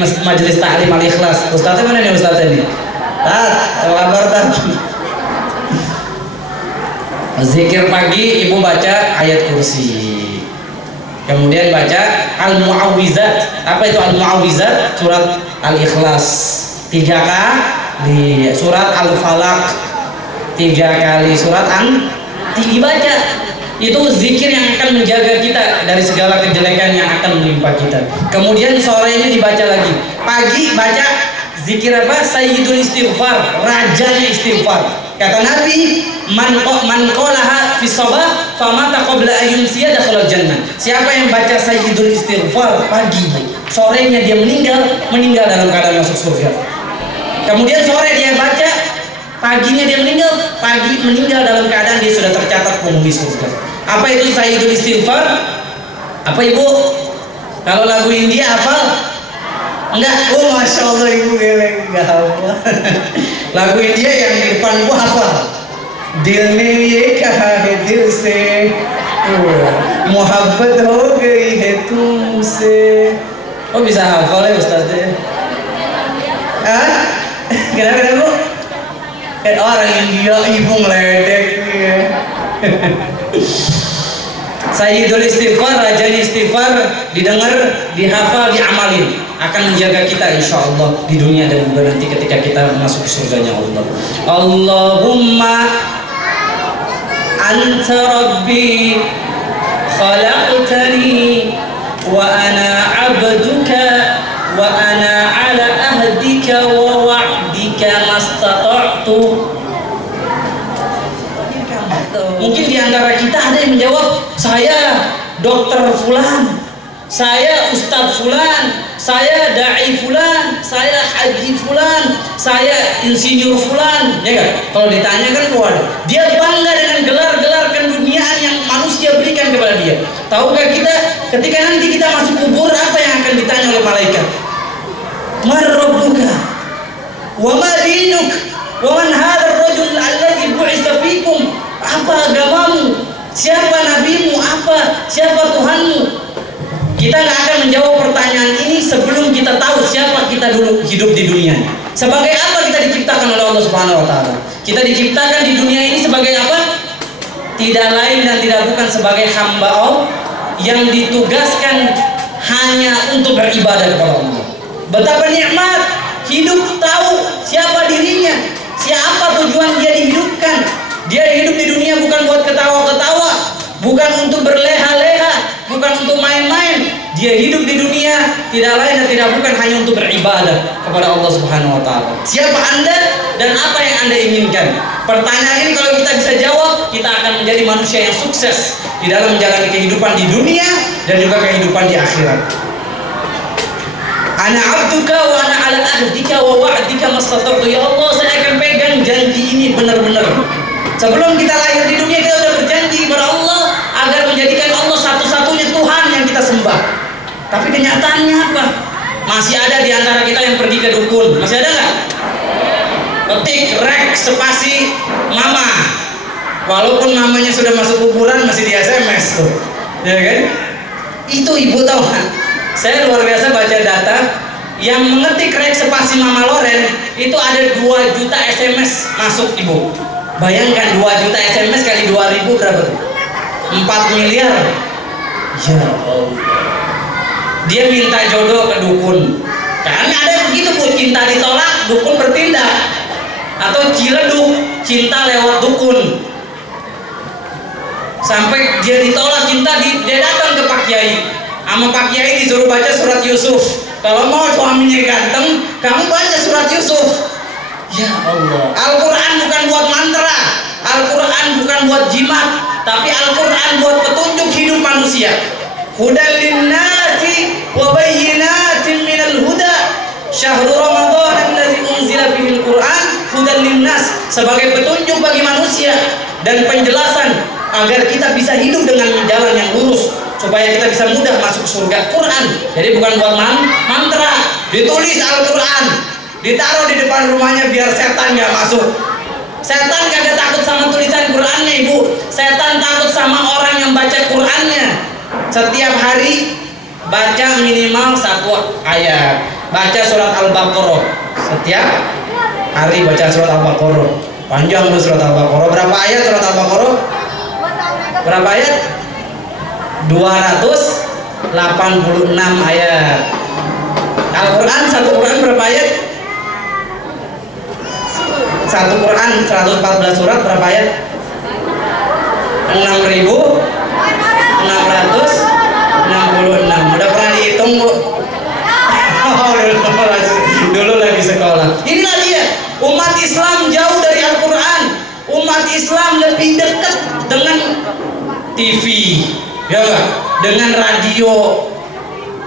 majelis taklim Al-Ikhlas. Ustaznya mana nih Ustaznya nih? Apa kabar Tat? Zikir pagi ibu baca ayat kursi, kemudian baca al-mu'awwizat. Apa itu al-mu'awwizat? Surat Al-Ikhlas 3 kali, surat Al-Falaq 3 kali, surat dibaca. Itu zikir yang akan menjaga kita dari segala kejelekan yang akan menimpa kita. Kemudian sorenya dibaca lagi. Pagi baca zikir apa? Sayyidul istighfar, rajanya istighfar. Kata Nabi, man qalaha fi shabah famata qabla ayyumsiya dakhala jannah. Siapa yang baca sayyidul istighfar pagi, sorenya dia meninggal dalam keadaan masuk surga. Kemudian sore dia baca, paginya dia meninggal dalam keadaan dia sudah tercatat penghuni surga. Apa itu sayyidul istighfar? Apa Ibu? Kalau lagu India hafal? Enggak? Oh Masya Allah Ibu, enggak hafal. Lagu India yang di depan Ibu hafal. Dil mein ye kaha hai dil se, muhabbat ho gayi hai tumse. Oh bisa hafal ya Ustaz ya? Hah? Kenapa Bu? Kan orang India Ibu ngeledek ya. Sayyidul istighfar, rajanya istighfar, didengar, dihafal, diamalin, akan menjaga kita insya Allah di dunia dan juga nanti ketika kita masuk surganya Allah. Allahumma anta rabbi khalaqtani wa ana abduka wa ana ala ahdika wa wa'dika mastata'tu. Mungkin di antara kita ada yang menjawab, saya dokter fulan, saya ustadz fulan, saya dai fulan, saya haji fulan, saya insinyur fulan, ya kan? Kalau ditanya kan waduh, dia bangga dengan gelar-gelar keduniaan yang manusia berikan kepada dia. Tahukah kita ketika nanti kita masuk kubur apa yang akan ditanya oleh malaikat? Man rabbuka wa ma dinuk wa man hadzal rajul alladzi bu'itsa fikum. Apa agamamu? Siapa nabimu? Siapa Tuhanmu? Kita nggak akan menjawab pertanyaan ini sebelum kita tahu siapa kita dulu hidup di dunia. Sebagai apa kita diciptakan oleh Allah Subhanahu Wa Taala? Kita diciptakan di dunia ini sebagai apa? Tidak lain dan tidak bukan sebagai hamba Allah yang ditugaskan hanya untuk beribadah kepada Allah. Betapa nikmat hidup tahu siapa dirinya, siapa tujuan dia dihidupkan. Dia hidup di dunia bukan buat ketawa-ketawa, bukan untuk berleha-leha, bukan untuk main-main. Dia hidup di dunia tidak lain dan tidak bukan hanya untuk beribadah kepada Allah Subhanahu Wa Taala. Siapa Anda dan apa yang Anda inginkan? Pertanyaan ini kalau kita bisa jawab, kita akan menjadi manusia yang sukses di dalam menjalani kehidupan di dunia dan juga kehidupan di akhirat. Ana abduka wa ana ala ahdika wa wa'dika mastata'tu. Ya Allah, saya akan pegang janji ini benar-benar. Sebelum kita lahir di dunia kita sudah berjanji kepada Allah agar menjadikan Allah satu-satunya Tuhan yang kita sembah. Tapi kenyataannya apa? Masih ada di antara kita yang pergi ke dukun. Masih ada nggak? Ketik rek spasi mama. Walaupun mamanya sudah masuk kuburan masih di SMS tuh, ya kan? Itu Ibu tahu kan? Saya luar biasa baca data yang mengetik rek spasi Mama Loren itu ada 2 juta SMS masuk Ibu. Bayangkan 2 juta SMS kali 2000 berapa tuh? 4 miliar. Ya Allah. Dia minta jodoh ke dukun. Karena ada yang begitu Bu, cinta ditolak, dukun bertindak. Atau ciledug, cinta lewat dukun. Sampai dia ditolak cinta, dia datang ke Pak Kiai. Sama Pak Kiai disuruh baca surat Yusuf. Kalau mau suaminya ganteng, kamu baca surat Yusuf. Ya Allah, Al-Quran bukan buat mantra, Al-Quran bukan buat jimat, tapi Al-Quran buat petunjuk hidup manusia. Hudan linnasi wa bayyinatin minal huda. Syahrul Ramadan allazi unzila fihil Quran hudan linnas, sebagai petunjuk bagi manusia dan penjelasan agar kita bisa hidup dengan jalan yang lurus, supaya kita bisa mudah masuk surga. Quran jadi bukan buat mantra. Ditulis Al-Quran, ditaruh di depan rumahnya biar setan nggak masuk. Setan kagak takut sama tulisan Qurannya Ibu, setan takut sama orang yang baca Qurannya. Setiap hari baca minimal 1 ayat. Baca surat Al-Baqarah setiap hari, baca surat Al-Baqarah. Panjang loh surat Al-Baqarah. Berapa ayat surat Al-Baqarah? Berapa ayat? 286 ayat. Al-Quran, satu Quran berapa ayat? Satu Quran 114 surat berapa ayat? 6.666. Udah pernah dihitung, Bu? Oh, dulu lagi sekolah. Inilah dia, umat Islam jauh dari Al-Quran. Umat Islam lebih dekat dengan TV, ya enggak? Dengan radio,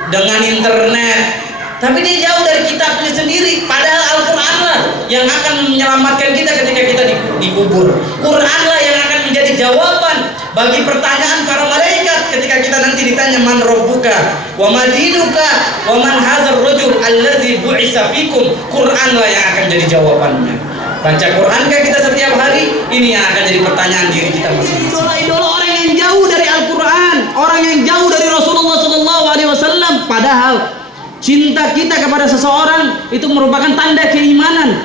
dengan internet. Tapi dia jauh dari kitabnya sendiri. Padahal Al-Quran lah yang akan menyelamatkan kita ketika kita dikubur. Quran lah yang akan menjadi jawaban bagi pertanyaan para malaikat ketika kita nanti ditanya man rabbuka wa madinuka wa man hadzal rajul allazi bu'isa fikum. Quran lah yang akan jadi jawabannya. Baca Quran kan kita setiap hari, ini yang akan jadi pertanyaan diri kita masing-masing. Idola-idola orang yang jauh dari Al-Quran, orang yang jauh dari Rasulullah SAW. Padahal cinta kita kepada seseorang itu merupakan tanda keimanan.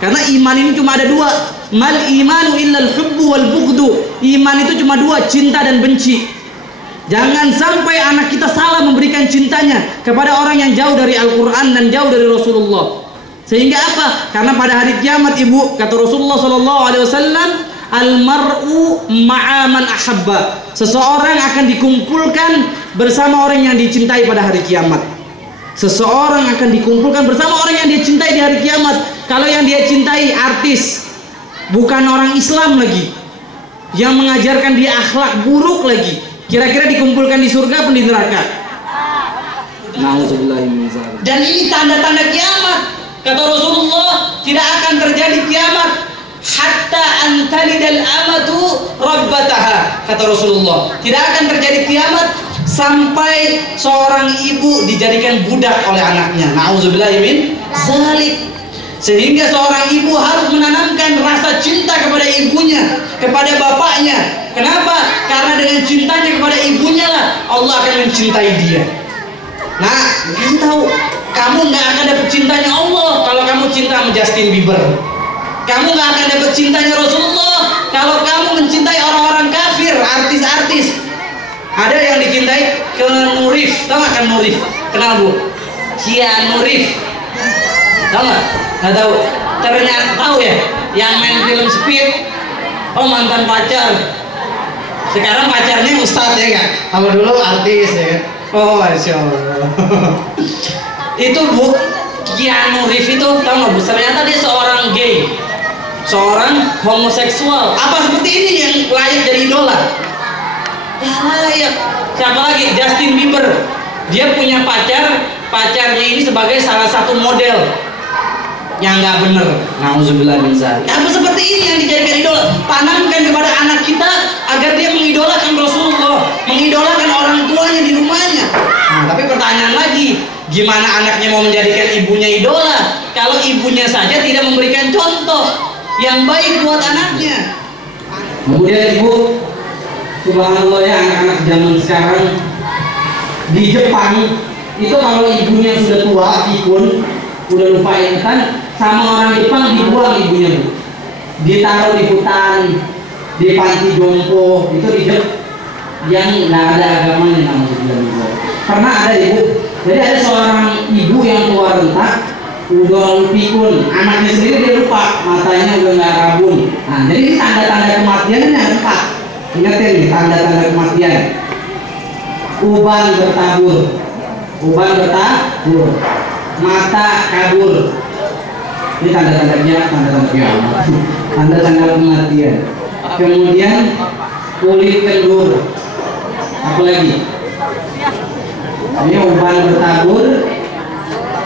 Karena iman ini cuma ada 2. Mal imanu illal hubbu wal bughdu. Iman itu cuma 2, cinta dan benci. Jangan sampai anak kita salah memberikan cintanya kepada orang yang jauh dari Al-Quran dan jauh dari Rasulullah. Sehingga apa? Karena pada hari kiamat, Ibu, kata Rasulullah SAW, almar'u ma'a man ahabba. Seseorang akan dikumpulkan bersama orang yang dicintai pada hari kiamat. Seseorang akan dikumpulkan bersama orang yang dia cintai di hari kiamat. Kalau yang dia cintai artis, bukan orang Islam lagi, yang mengajarkan dia akhlak buruk lagi, kira-kira dikumpulkan di surga atau di neraka? Dan ini tanda-tanda kiamat. Kata Rasulullah, tidak akan terjadi kiamat hatta antalidal amatu rabbataha. Kata Rasulullah, tidak akan terjadi kiamat sampai seorang ibu dijadikan budak oleh anaknya. Nauzubillahi min zalik. Sehingga seorang ibu harus menanamkan rasa cinta kepada ibunya, kepada bapaknya. Kenapa? Karena dengan cintanya kepada ibunya lah Allah akan mencintai dia. Nah, kamu tahu, kamu nggak akan dapat cintanya Allah kalau kamu cinta sama Justin Bieber. Kamu nggak akan dapat cintanya Rasulullah kalau kamu mencintai orang-orang kafir, artis-artis. Ada yang dicintai Keanu Reeves, tahu nggak Keanu Reeves? Kenal, Bu? Keanu Reeves, tahu nggak? Nggak tahu. Ternyata tahu ya, yang main film Speed. Oh, mantan pacar. Sekarang pacarnya ustadz ya nggak? Kalau dulu artis ya. Oh, masya Allah. Itu, Bu, Keanu Reeves itu tahu nggak, Bu? Ternyata dia seorang gay, seorang homoseksual. Apa seperti ini yang layak jadi idola? Ya layak. Siapa lagi? Justin Bieber. Dia punya pacarnya ini sebagai salah satu model yang nggak bener. Nauzubillah min dzalik. Apa seperti ini yang dijadikan idola? Tanamkan kepada anak kita agar dia mengidolakan Rasulullah, mengidolakan orang tuanya di rumahnya. Nah, tapi pertanyaan lagi, gimana anaknya mau menjadikan ibunya idola kalau ibunya saja tidak memberikan contoh yang baik buat anaknya? Kemudian, Ibu, subhanallah ya, anak-anak zaman sekarang di Jepang itu kalau ibunya sudah tua, pikun, udah lupa ingatan, sama orang Jepang dibuang ibunya, Bu. Ditaruh di hutan, di panti jompo, itu di Jepang yang nggak ada agamanya, namanya. Pernah ada, Ibu, jadi ada seorang ibu yang tua rentak, udah pikun, anaknya sendiri dia lupa, matanya udah nggak rabun. Nah, jadi ini tanda-tanda kematiannya 4. Ingatin nih tanda-tanda kematian. Uban bertabur, mata kabur. Ini tanda-tandanya, tanda-tanda kiamat, tanda-tanda kematian. Kemudian kulit kendur. Apa lagi? Ini uban bertabur.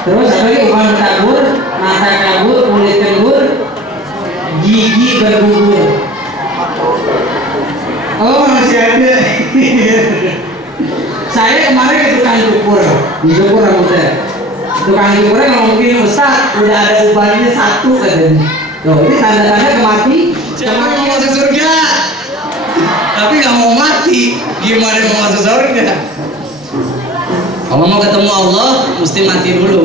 Terus apa lagi? Uban bertabur, mata kabur, kulit kendur, gigi bergugur. Oh, masih ada. Saya kemarin ke tukang cukur, dicukur rambutnya. Tukang cukurnya ngomongin, Ustaz, udah ada ubannya 1 katanya. Loh, ini tanda-tanda kemati. Siapa yang mau masuk surga? Tapi nggak mau mati, gimana mau masuk surga? Kalau mau ketemu Allah mesti mati dulu.